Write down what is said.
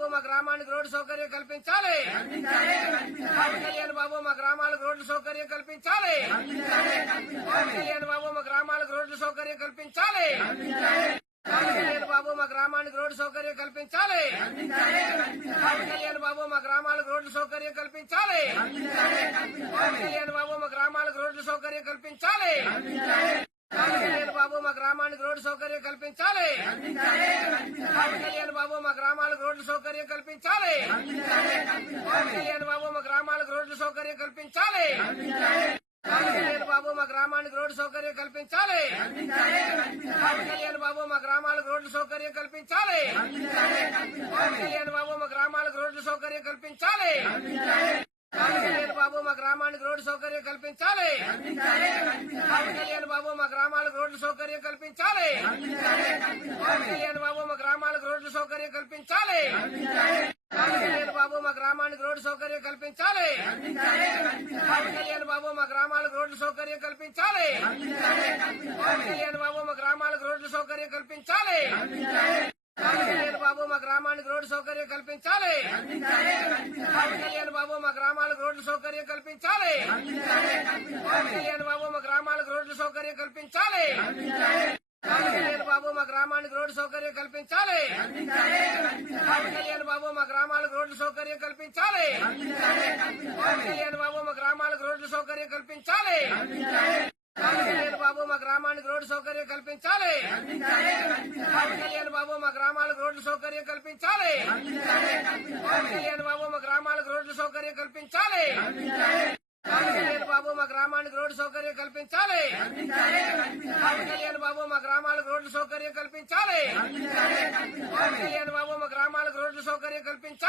باو روڈ سوکر بابو سوکر بابو گرم سوکر بابو سوکر بابو سال کی بابو گرم روڈ سوکر روڈ سوکر بابو گرم روڈر بابو سوکر سوکر بابو سوکر بابو سوکر بابو سوکر بابو گرم روز سوکر بابو گرم روزن روڈ سوکر بابو گرم سوکر بابو گرم روزن بابو گرم روڈ سوکر باب سوکر کلپ بابو گرم روڈ سوکر کلیا بابو گرم روڈ سوکر کلپ